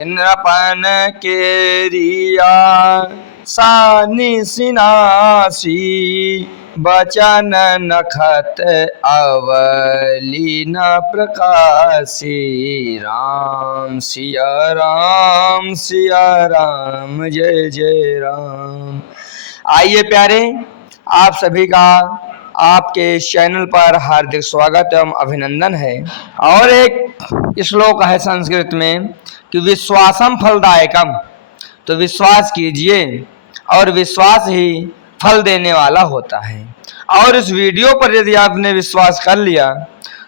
नपन केरिया सानी सिनासी बचन नखत अवली न प्रकाशी। राम सिया राम जय जय राम। आइए प्यारे, आप सभी का आपके चैनल पर हार्दिक स्वागत एवं अभिनंदन है। और एक श्लोक है संस्कृत में कि विश्वासम फलदायकम, तो विश्वास कीजिए और विश्वास ही फल देने वाला होता है। और इस वीडियो पर यदि आपने विश्वास कर लिया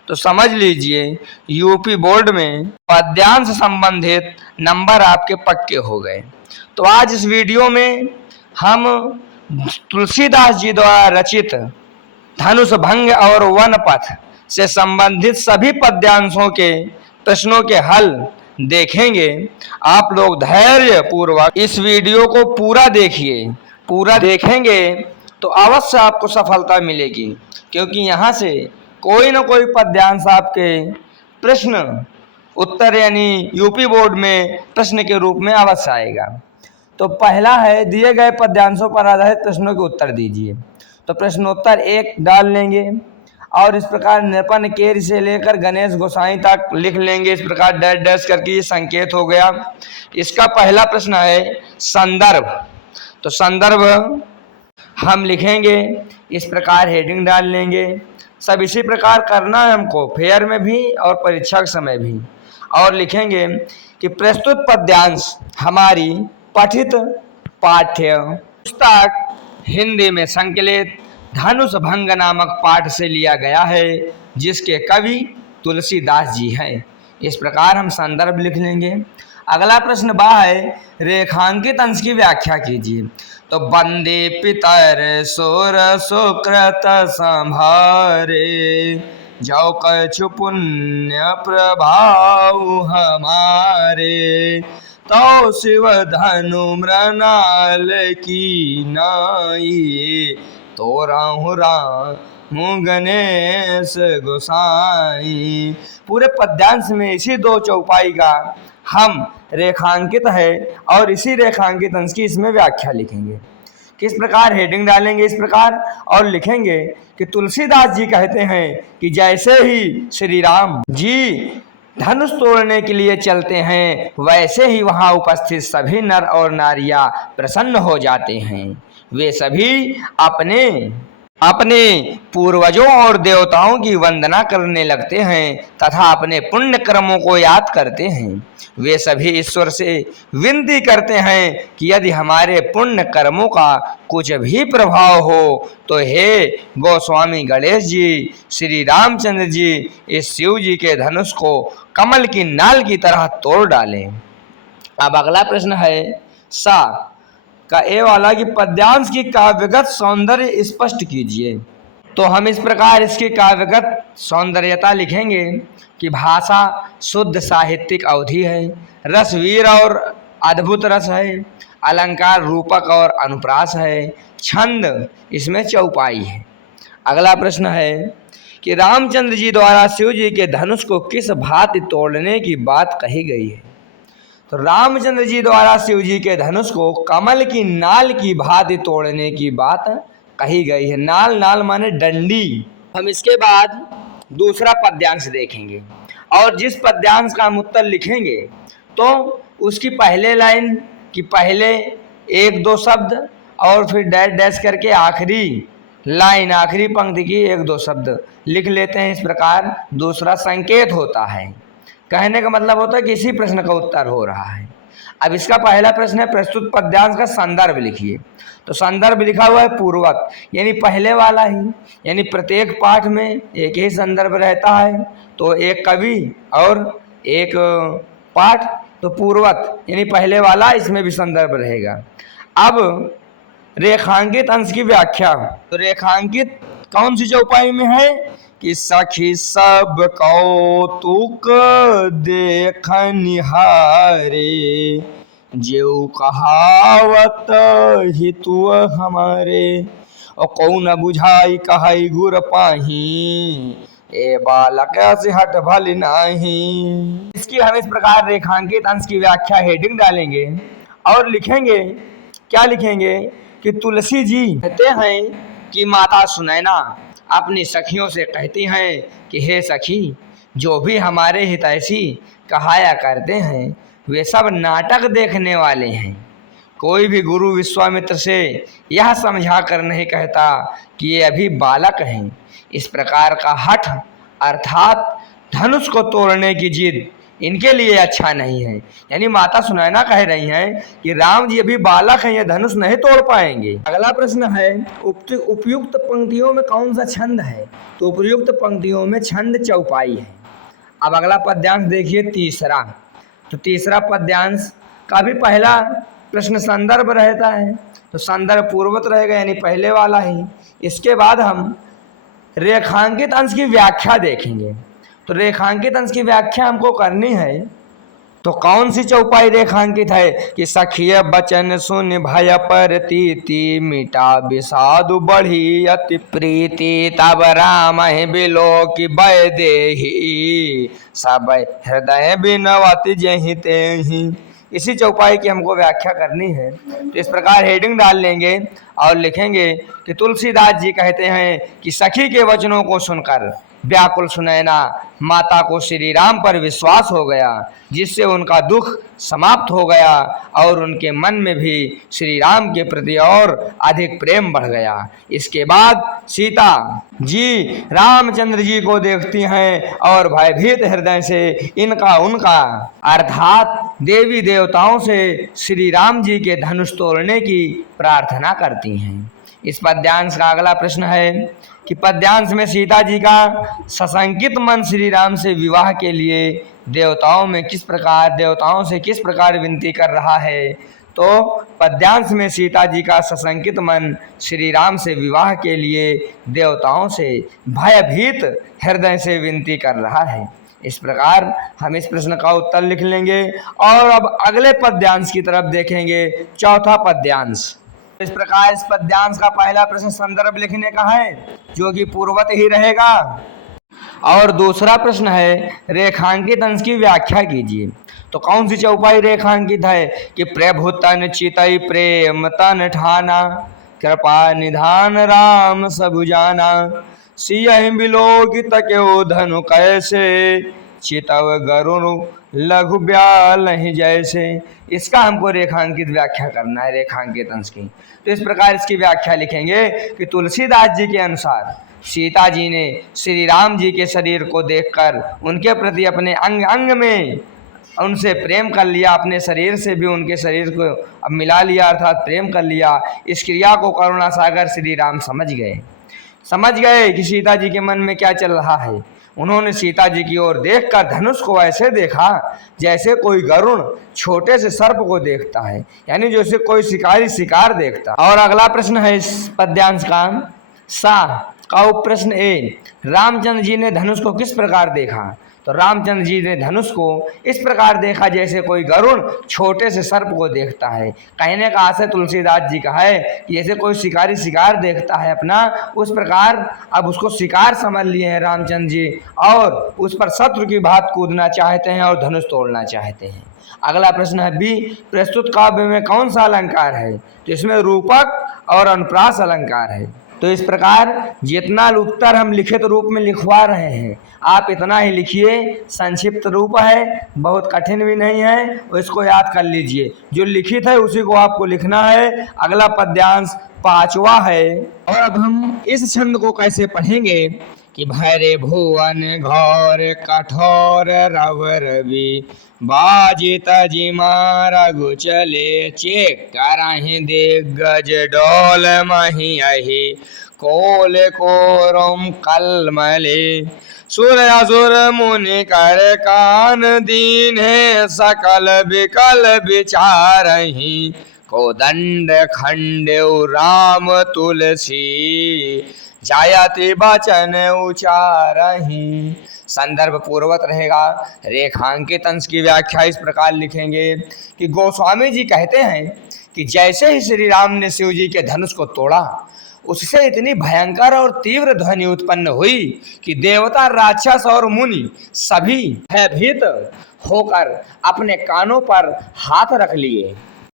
तो समझ लीजिए यूपी बोर्ड में पद्यांश संबंधित नंबर आपके पक्के हो गए। तो आज इस वीडियो में हम तुलसीदास जी द्वारा रचित धनुष भंग और वन पथ से संबंधित सभी पद्यांशों के प्रश्नों के हल देखेंगे। आप लोग धैर्य पूर्वक इस वीडियो को पूरा देखिए। पूरा देखेंगे तो अवश्य आपको सफलता मिलेगी, क्योंकि यहाँ से कोई न कोई पद्यांश आपके प्रश्न उत्तर यानी यूपी बोर्ड में प्रश्न के रूप में अवश्य आएगा। तो पहला है, दिए गए पद्यांशों पर आधारित प्रश्नों के उत्तर दीजिए। तो प्रश्नोत्तर 1 डाल लेंगे और इस प्रकार नृपन केर से लेकर गणेश गोसाई तक लिख लेंगे। इस प्रकार डैश डैश करके ये संकेत हो गया। इसका पहला प्रश्न है संदर्भ। तो संदर्भ हम लिखेंगे, इस प्रकार हेडिंग डाल लेंगे। सब इसी प्रकार करना है हमको, फेयर में भी और परीक्षा के समय भी। और लिखेंगे कि प्रस्तुत पद्यांश हमारी पठित पाठ्य पुस्तक हिंदी में संकलित धनुष भंग नामक पाठ से लिया गया है, जिसके कवि तुलसीदास जी हैं। इस प्रकार हम संदर्भ लिख लेंगे। अगला प्रश्न बा है, रेखांकित अंश की व्याख्या कीजिए। तो वंदे पितर सुर सुकृत संभारे, जो कछु पुण्य प्रभाव हमारे, तो शिव धनु मृणाल की नाई, तो राहु राम गणेश गोसाई। पूरे पद्यांश में इसी 2 चौपाई का हम रेखांकित है और इसी रेखांकित अंश की इसमें व्याख्या लिखेंगे। किस प्रकार हेडिंग डालेंगे, इस प्रकार, और लिखेंगे कि तुलसीदास जी कहते हैं कि जैसे ही श्री राम जी धनुष तोड़ने के लिए चलते हैं, वैसे ही वहां उपस्थित सभी नर और नारियां प्रसन्न हो जाते हैं। वे सभी अपने अपने पूर्वजों और देवताओं की वंदना करने लगते हैं तथा अपने पुण्य कर्मों को याद करते हैं। वे सभी ईश्वर से विनती करते हैं कि यदि हमारे पुण्य कर्मों का कुछ भी प्रभाव हो तो हे गोस्वामी गणेश जी, श्री रामचंद्र जी इस शिव जी के धनुष को कमल की नाल की तरह तोड़ डालें। अब अगला प्रश्न है सा का ए वाला कि पद्यांश की काव्यगत सौंदर्य स्पष्ट कीजिए। तो हम इस प्रकार इसकी काव्यगत सौंदर्यता लिखेंगे कि भाषा शुद्ध साहित्यिक अवधि है, रस वीर और अद्भुत रस है, अलंकार रूपक और अनुप्रास है, छंद इसमें चौपाई है। अगला प्रश्न है कि रामचंद्र जी द्वारा शिव जी के धनुष को किस भांति तोड़ने की बात कही गई है। तो रामचंद्र जी द्वारा शिव जी के धनुष को कमल की नाल की भांति तोड़ने की बात कही गई है। नाल, नाल माने डंडी। हम इसके बाद दूसरा पद्यांश देखेंगे और जिस पद्यांश का हम उत्तर लिखेंगे तो उसकी पहले लाइन की पहले 1-2 शब्द और फिर डैश डैश करके आखिरी लाइन, आखिरी पंक्ति की 1-2 शब्द लिख लेते हैं। इस प्रकार दूसरा संकेत होता है। कहने का मतलब होता है कि इसी प्रश्न का उत्तर हो रहा है। अब इसका पहला प्रश्न है, प्रस्तुत पद्यांश का संदर्भ लिखिए। तो संदर्भ लिखा हुआ है पूर्वक, यानी पहले वाला ही, यानी प्रत्येक पाठ में एक ही संदर्भ रहता है। तो एक कवि और एक पाठ, तो पूर्वक यानी पहले वाला, इसमें भी संदर्भ रहेगा। अब रेखांकित अंश की व्याख्या। तो रेखांकित कौन सी चौपाई में है कि सखी सब कौतुक देख निहारे, जेऊ कहावत हितु हमारे, और कौन बुझाई कहाई गुर पाही, ए बालक से हट भल नाही। इसकी हम इस प्रकार रेखांकित अंश की व्याख्या हेडिंग डालेंगे और लिखेंगे, क्या लिखेंगे कि तुलसी जी कहते हैं कि माता सुनैना अपनी सखियों से कहती हैं कि हे सखी, जो भी हमारे हितैषी कहाया करते हैं वे सब नाटक देखने वाले हैं। कोई भी गुरु विश्वामित्र से यह समझा कर नहीं कहता कि ये अभी बालक हैं। इस प्रकार का हठ अर्थात धनुष को तोड़ने की जिद इनके लिए अच्छा नहीं है। यानी माता सुनैना कह रही हैं कि राम जी अभी बालक हैं, ये धनुष नहीं तोड़ पाएंगे। अगला प्रश्न है उपयुक्त पंक्तियों में कौन सा छंद है? तो उपयुक्त पंक्तियों में छंद चौपाई है। अब अगला पद्यांश देखिए तीसरा। तो तीसरा पद्यांश का भी पहला प्रश्न संदर्भ रहता है, तो संदर्भ पूर्वत रहेगा यानी पहले वाला ही। इसके बाद हम रेखांकित अंश की व्याख्या देखेंगे। तो रेखांकित अंश की व्याख्या हमको करनी है, तो कौन सी चौपाई रेखांकित है कि सखिय बचन सुन भय परतीति मिटा विषादु बढ़ी अति प्रीति तब राम बिलो की बय देहि सब हृदय बिनवति जहि तेहि। इसी चौपाई की हमको व्याख्या करनी है। तो इस प्रकार हेडिंग डाल लेंगे और लिखेंगे कि तुलसीदास जी कहते हैं कि सखी के वचनों को सुनकर व्याकुल सुनैना माता को श्री राम पर विश्वास हो गया, जिससे उनका दुख समाप्त हो गया और उनके मन में भी श्री राम के प्रति और अधिक प्रेम बढ़ गया। इसके बाद सीता जी रामचंद्र जी को देखती हैं और भयभीत हृदय से इनका उनका अर्थात देवी देवताओं से श्री राम जी के धनुष तोड़ने की प्रार्थना करती हैं। इस पद्यांश का अगला प्रश्न है कि पद्यांश में सीता जी का सशंकित मन श्री राम से विवाह के लिए देवताओं से किस प्रकार विनती कर रहा है। तो पद्यांश में सीता जी का सशंकित मन श्री राम से विवाह के लिए देवताओं से भयभीत हृदय से विनती कर रहा है। इस प्रकार हम इस प्रश्न का उत्तर लिख लेंगे और अब अगले पद्यांश की तरफ देखेंगे, चौथा पद्यांश। इस प्रकार इस पद्यांश का पहला प्रश्न संदर्भ लिखने का है, जो कि पूर्वत ही रहेगा, और दूसरा प्रश्न है रेखांकित अंश की व्याख्या कीजिए। तो कौन सी चौपाई रेखांकित है कि प्रभु तन चितई प्रेम तन ठाना कृपा निधान राम सबु जाना सियहि बिलोक तक्यो धनु कैसे चितव गरुण लघु ब्याल नहीं जैसे। इसका हमको रेखांकित व्याख्या करना है, रेखांकित अंश की। तो इस प्रकार इसकी व्याख्या लिखेंगे कि तुलसीदास जी के अनुसार सीता जी ने श्री राम जी के शरीर को देखकर उनके प्रति अपने अंग अंग में उनसे प्रेम कर लिया, अपने शरीर से भी उनके शरीर को अब मिला लिया अर्थात प्रेम कर लिया। इस क्रिया को करुणा सागर श्री राम समझ गए कि सीता जी के मन में क्या चल रहा है। उन्होंने सीता जी की ओर देखकर धनुष को ऐसे देखा जैसे कोई गरुण छोटे से सर्प को देखता है, यानी जैसे कोई शिकारी शिकार देखता। और अगला प्रश्न है इस पद्यांश का सा का उप प्रश्न ए, रामचंद्र जी ने धनुष को किस प्रकार देखा। तो रामचंद्र जी ने धनुष को इस प्रकार देखा जैसे कोई गरुण छोटे से सर्प को देखता है। कहने का आशय तुलसीदास जी का है कि जैसे कोई शिकारी शिकार देखता है अपना, उस प्रकार अब उसको शिकार समझ लिए हैं रामचंद्र जी और उस पर शत्रु की भांति कूदना चाहते हैं और धनुष तोड़ना चाहते हैं। अगला प्रश्न है बी, प्रस्तुत काव्य में कौन सा अलंकार है। तो इसमें रूपक और अनुप्रास अलंकार है। तो इस प्रकार जितना उत्तर हम लिखित रूप में लिखवा रहे हैं आप इतना ही लिखिए, संक्षिप्त रूप है, बहुत कठिन भी नहीं है, इसको याद कर लीजिए। जो लिखित है उसी को आपको लिखना है। अगला पद्यांश पांचवा है और अब हम इस छंद को कैसे पढ़ेंगे कि भैरे भुवन घोर कठोर रव रवि बाजित जिमा रघु चले चेक करहि दिग्गज डोल मही अहि कोल कोरम कलमले सुर असुर मुनि कर कान दीन है सकल विकल विचारहि कोदंड खंडेउ राम तुलसी जायति बचन उचारहि। संदर्भ पूर्वत रहेगा। रेखांकित अंश की व्याख्या इस प्रकार लिखेंगे कि गोस्वामी जी कहते हैं कि जैसे ही श्री राम ने शिव जी के धनुष को तोड़ा उससे इतनी भयंकर और तीव्र ध्वनि उत्पन्न हुई कि देवता, राक्षस और मुनि सभी भयभीत होकर अपने कानों पर हाथ रख लिए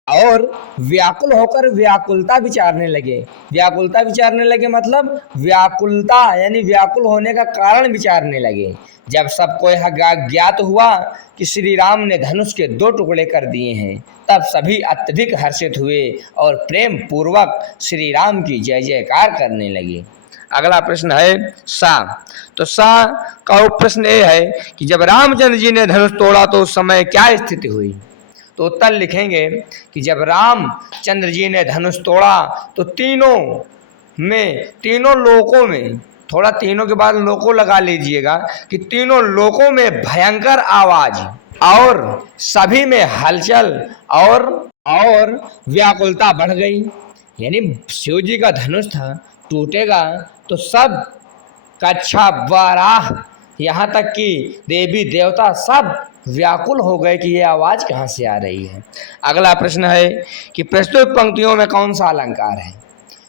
और व्याकुल होकर व्याकुलता विचारने लगे। व्याकुलता विचारने लगे मतलब व्याकुलता यानी व्याकुल होने का कारण विचारने लगे। जब सबको यह ज्ञात हुआ कि श्री राम ने धनुष के 2 टुकड़े कर दिए हैं, तब सभी अत्यधिक हर्षित हुए और प्रेम पूर्वक श्री राम की जय जयकार करने लगे। अगला प्रश्न है सा। तो सा का प्रश्न ये है कि जब रामचंद्र जी ने धनुष तोड़ा तो उस समय क्या स्थिति हुई। तो उत्तर लिखेंगे कि जब रामचंद्र जी ने धनुष तोड़ा तो तीनों लोकों में, थोड़ा तीनों के बाद लोकों लगा लीजिएगा, कि तीनों लोकों में भयंकर आवाज और सभी में हलचल और व्याकुलता बढ़ गई। यानी शिव जी का धनुष था, टूटेगा तो सब कच्छा, वाराह, यहाँ तक कि देवी देवता सब व्याकुल हो गए कि ये आवाज कहाँ से आ रही है। अगला प्रश्न है कि प्रस्तुत पंक्तियों में कौन सा अलंकार है।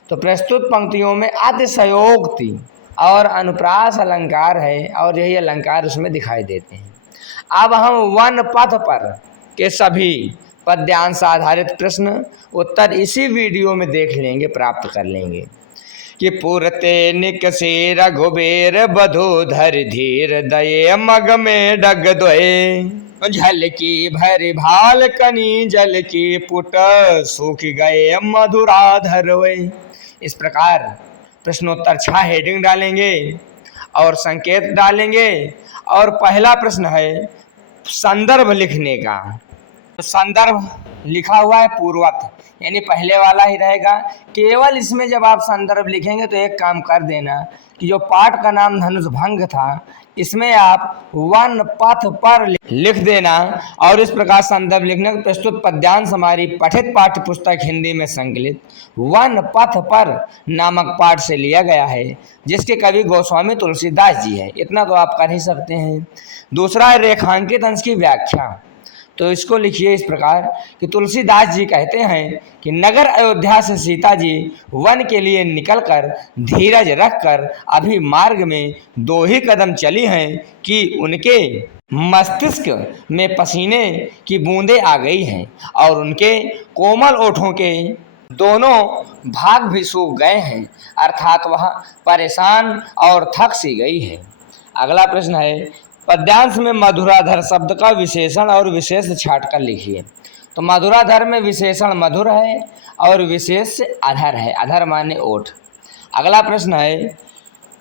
तो प्रस्तुत पंक्तियों में अतिशयोक्ति और अनुप्रास अलंकार है और यही अलंकार उसमें दिखाई देते हैं। अब हम वन पथ पर के सभी पद्यांश आधारित प्रश्न उत्तर इसी वीडियो में देख लेंगे, प्राप्त कर लेंगे। कि पुरते निकसे रघुबीर बधूधर धीर दये मग में डग दोए, झल की भरी भाल कनी जल की पुट सूख गए मधुराधर वे। इस प्रकार प्रश्नोत्तर 6 हेडिंग डालेंगे और संकेत डालेंगे। और पहला प्रश्न है संदर्भ लिखने का। तो संदर्भ लिखा हुआ है पूर्वत, यानी पहले वाला ही रहेगा। केवल इसमें जब आप संदर्भ लिखेंगे तो एक काम कर देना कि जो पाठ का नाम धनुष भंग था, इसमें आप वन पथ पर लिख देना और इस प्रकार संदर्भ लिखने। प्रस्तुत पद्यांश हमारी पठित पाठ्य पुस्तक हिंदी में संकलित वन पथ पर नामक पाठ से लिया गया है, जिसके कवि गोस्वामी तुलसीदास जी है। इतना तो आप कर ही सकते हैं। दूसरा है रेखांकित अंश की व्याख्या। तो इसको लिखिए इस प्रकार कि तुलसीदास जी कहते हैं कि नगर अयोध्या से सीता जी वन के लिए निकलकर धीरज रखकर अभी मार्ग में 2 ही कदम चली हैं कि उनके मस्तिष्क में पसीने की बूंदें आ गई हैं और उनके कोमल ओठों के दोनों भाग भी सूख गए हैं, अर्थात वह परेशान और थक सी गई है। अगला प्रश्न है पद्यांश में मधुराधर शब्द का विशेषण और विशेष छाट कर लिखिए। तो मधुराधर में विशेषण मधुर है और विशेष अधर है। अधर माने ओठ। अगला प्रश्न है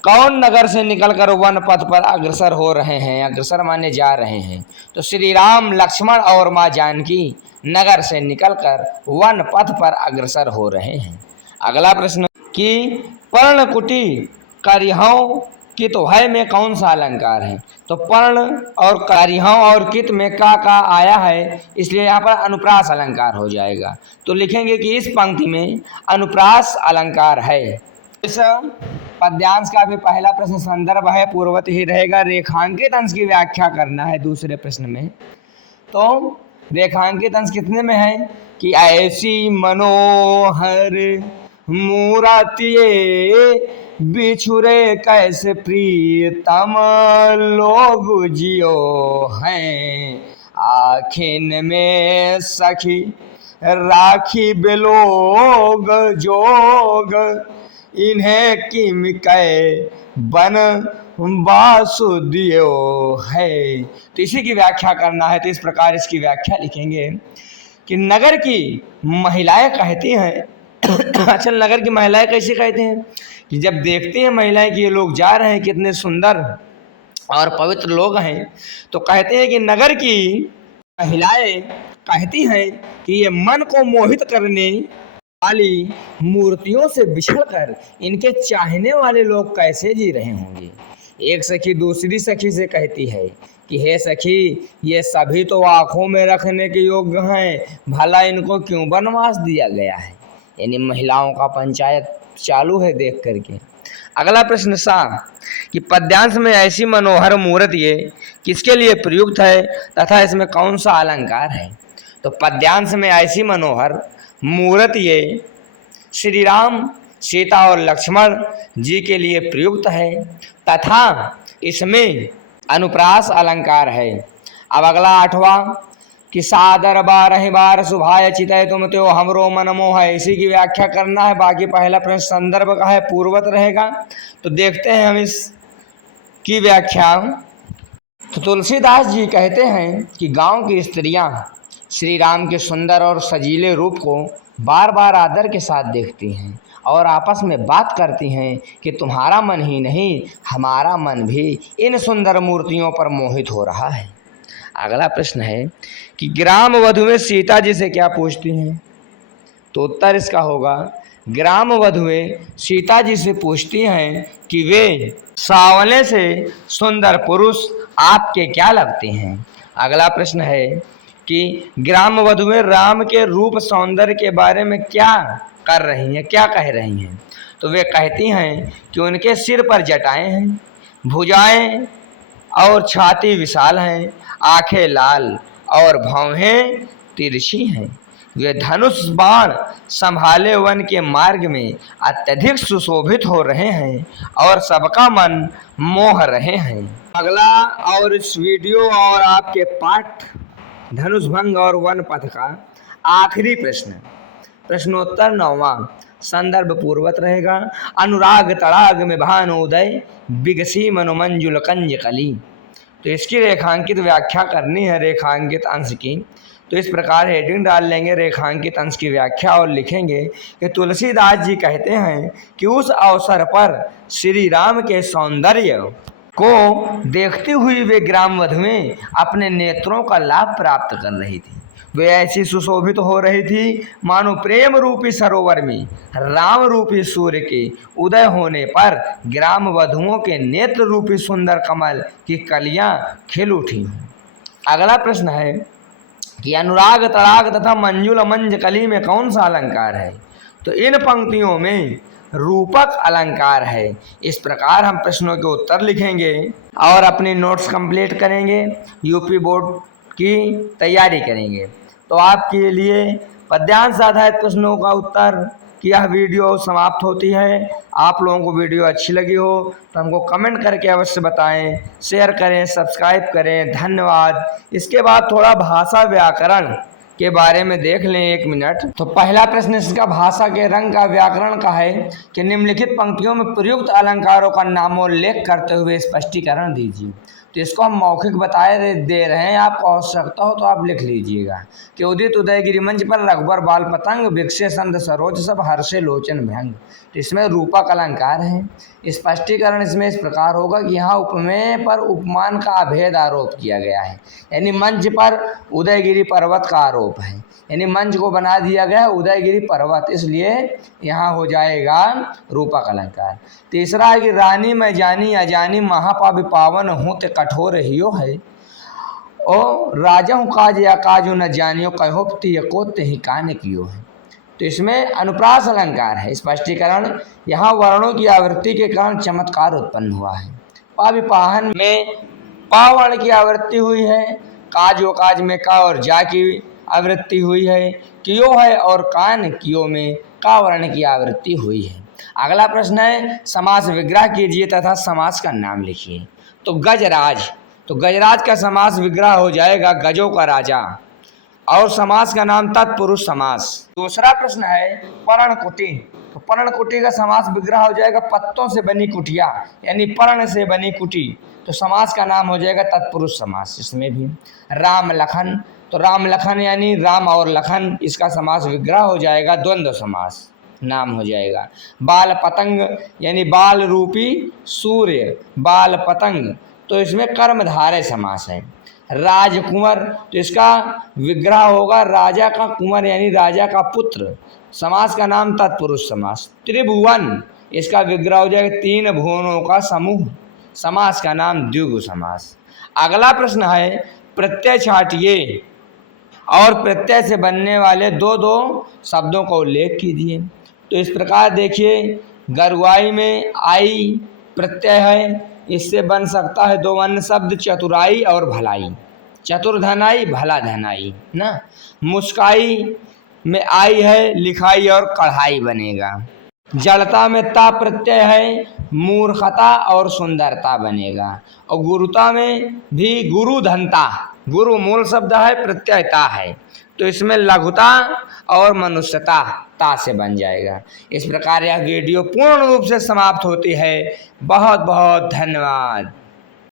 कौन नगर से निकलकर वन पथ पर अग्रसर हो रहे हैं। अग्रसर माने जा रहे हैं। तो श्री राम, लक्ष्मण और माँ जानकी नगर से निकलकर वन पथ पर अग्रसर हो रहे हैं। अगला प्रश्न कि पर्णकुटी करिहाओं कित है में कौन सा अलंकार है। तो पर्ण और करिहाओं और कित में का आया है, इसलिए यहाँ पर अनुप्रास अलंकार हो जाएगा। तो लिखेंगे कि इस पंक्ति में अनुप्रास अलंकार है। इस पद्यांश का भी पहला प्रश्न संदर्भ है, पूर्वत ही रहेगा। रेखांकित अंश की व्याख्या करना है दूसरे प्रश्न में। तो रेखांकित अंश कितने में है कि ऐसी मनोहर मूर्तिये बिछुरे कैसे प्रीतम लोग जियो हैं, आखिन में सखी राखी बिलोग जोग, इन्हें किम कै बन वासुदेव है। तो इसी की व्याख्या करना है। तो इस प्रकार इसकी व्याख्या लिखेंगे कि नगर की महिलाएं कहती हैं अच्छा, नगर की महिलाएं कैसे कहते हैं कि जब देखते हैं महिलाएं कि ये लोग जा रहे हैं, कितने सुंदर और पवित्र लोग हैं, तो कहते हैं कि नगर की महिलाएं कहती हैं कि ये मन को मोहित करने वाली मूर्तियों से बिछड़कर इनके चाहने वाले लोग कैसे जी रहे होंगे। एक सखी दूसरी सखी से कहती है कि हे सखी, ये सभी तो आंखों में रखने के योग्य हैं, भला इनको क्यों वनवास दिया गया है। यानी महिलाओं का पंचायत चालू है देख करके। अगला प्रश्न सा कि पद्यांश में ऐसी मनोहर मूर्त ये किसके लिए प्रयुक्त है तथा इसमें कौन सा अलंकार है। तो पद्यांश में ऐसी मनोहर मूर्त ये श्री राम सीता और लक्ष्मण जी के लिए प्रयुक्त है तथा इसमें अनुप्रास अलंकार है। अब अगला 8वां कि सादर बारह बार सुभाय चितय तुम त्यो हमरो मन मोह है, इसी की व्याख्या करना है। बाकी पहला प्रश्न संदर्भ का है, पूर्वत रहेगा। तो देखते हैं हम इसकी व्याख्या। तो तुलसीदास जी कहते हैं कि गांव की स्त्रियां श्री राम के सुंदर और सजीले रूप को बार बार आदर के साथ देखती हैं और आपस में बात करती हैं कि तुम्हारा मन ही नहीं हमारा मन भी इन सुंदर मूर्तियों पर मोहित हो रहा है। अगला प्रश्न है कि ग्राम वधुएं सीता जी से क्या पूछती हैं? तो उत्तर इसका होगा, ग्राम वधुएं सीता जी से पूछती हैं कि वे सांवले से सुंदर पुरुष आपके क्या लगते हैं। अगला प्रश्न है कि ग्राम वधुएं राम के रूप सौंदर्य के बारे में क्या कर रही हैं, क्या कह रही हैं? तो वे कहती हैं कि उनके सिर पर जटाएं हैं, भुजाएं और छाती विशाल हैं, आंखें लाल और भौहें तिरछी हैं। वे धनुष बाण संभाले वन के मार्ग में अत्यधिक सुशोभित हो रहे हैं और सबका मन मोह रहे हैं। अगला और इस वीडियो और आपके पाठ धनुष भंग और वन पथ का आखिरी प्रश्न, प्रश्नोत्तर 9वां, संदर्भ पूर्वत रहेगा। अनुराग तड़ाग में भानुदय बिगसी मनुमंजुल कंज कली। तो इसकी रेखांकित व्याख्या करनी है, रेखांकित अंश की। तो इस प्रकार हेडिंग डाल लेंगे रेखांकित अंश की व्याख्या और लिखेंगे कि तुलसीदास जी कहते हैं कि उस अवसर पर श्री राम के सौंदर्य को देखती हुई वे ग्राम वधुएं अपने नेत्रों का लाभ प्राप्त कर रही थी। वे ऐसी सुशोभित हो रही थी मानो प्रेम रूपी सरोवर में राम रूपी सूर्य के उदय होने पर ग्राम वधुओं के नेत्र रूपी सुंदर कमल की कलियां खिल उठी हों। अगला प्रश्न है कि अनुराग तड़ाग तथा मंजुल मंज कली में कौन सा अलंकार है? तो इन पंक्तियों में रूपक अलंकार है। इस प्रकार हम प्रश्नों के उत्तर लिखेंगे और अपने नोट्स कंप्लीट करेंगे, यूपी बोर्ड की तैयारी करेंगे। तो आपके लिए पद्यांश आधारित प्रश्नों का उत्तर की यह वीडियो समाप्त होती है। आप लोगों को वीडियो अच्छी लगी हो तो हमको कमेंट करके अवश्य बताएं, शेयर करें, सब्सक्राइब करें। धन्यवाद। इसके बाद थोड़ा भाषा व्याकरण के बारे में देख लें 1 मिनट। तो पहला प्रश्न इसका भाषा के रंग का व्याकरण का है कि निम्नलिखित पंक्तियों में प्रयुक्त अलंकारों का नामोल्लेख करते हुए स्पष्टीकरण दीजिए। तो इसको हम मौखिक बताए दे रहे हैं, आपको आवश्यकता हो तो आप लिख लीजिएगा कि उदित उदयगिरि मंच पर रघुबर बाल पतंग विकसे संध सरोज सब हर्षे लोचन भंग। तो इसमें रूपक अलंकार है। स्पष्टीकरण इसमें इस प्रकार होगा कि यहाँ उपमेय पर उपमान का अभेद आरोप किया गया है, यानी मंच पर उदयगिरि पर्वत का आरोप है, यानी मंच को बना दिया गया है उदयगिरि पर्वत, इसलिए यहाँ हो जाएगा रूपक अलंकार। तीसरा है कि रानी मैं जानी अजानी महापापी पावन हूँ ते कठोर हियो है और राजा हूँ काज या काजो न जानियो कहो को ही कान कियो है। तो इसमें अनुप्रास अलंकार है। स्पष्टीकरण, यहाँ वर्णों की आवृत्ति के कारण चमत्कार उत्पन्न हुआ है। पाविपाहन में पावर्ण की आवृत्ति हुई है, काज व काज में का और जा की आवृत्ति हुई है, कियो है और कान कियो में का वर्ण की आवृत्ति हुई है। अगला प्रश्न है समास विग्रह कीजिए तथा समास का नाम लिखिए। तो गजराज, तो गजराज का समास विग्रह हो जाएगा गजों का राजा और समास का नाम तत्पुरुष समास। दूसरा प्रश्न है पर्णकुटी, तो पर्णकुटी का समास विग्रह हो जाएगा पत्तों से बनी कुटिया, यानी पर्ण से बनी कुटी, तो समास का नाम हो जाएगा तत्पुरुष समास। इसमें भी राम लखन, तो राम लखन यानी राम और लखन, इसका समास विग्रह हो जाएगा द्वंद्व समास नाम हो जाएगा। बाल पतंग यानी बाल रूपी सूर्य, बाल पतंग, तो इसमें कर्मधारय समास है। राजकुंवर, तो इसका विग्रह होगा राजा का कुंवर यानी राजा का पुत्र, समास का नाम तत्पुरुष समास। त्रिभुवन, इसका विग्रह हो जाएगा 3 भुवनों का समूह, समास का नाम द्विगु समास। अगला प्रश्न है प्रत्यय छाटिए और प्रत्यय से बनने वाले 2 शब्दों का उल्लेख कीजिए। तो इस प्रकार देखिए, गरुआई में आई प्रत्यय है, इससे बन सकता है 2 अन्य शब्द चतुराई और भलाई, चतुर्धनाई भला धनाई ना। मुस्काई में आई है लिखाई और कढ़ाई बनेगा। जड़ता में ता प्रत्यय है, मूर्खता और सुंदरता बनेगा। और गुरुता में भी गुरु धनता, गुरु मूल शब्द है, प्रत्यय ता है, तो इसमें लघुता और मनुष्यता ता से बन जाएगा। इस प्रकार यह वीडियो पूर्ण रूप से समाप्त होती है। बहुत बहुत धन्यवाद।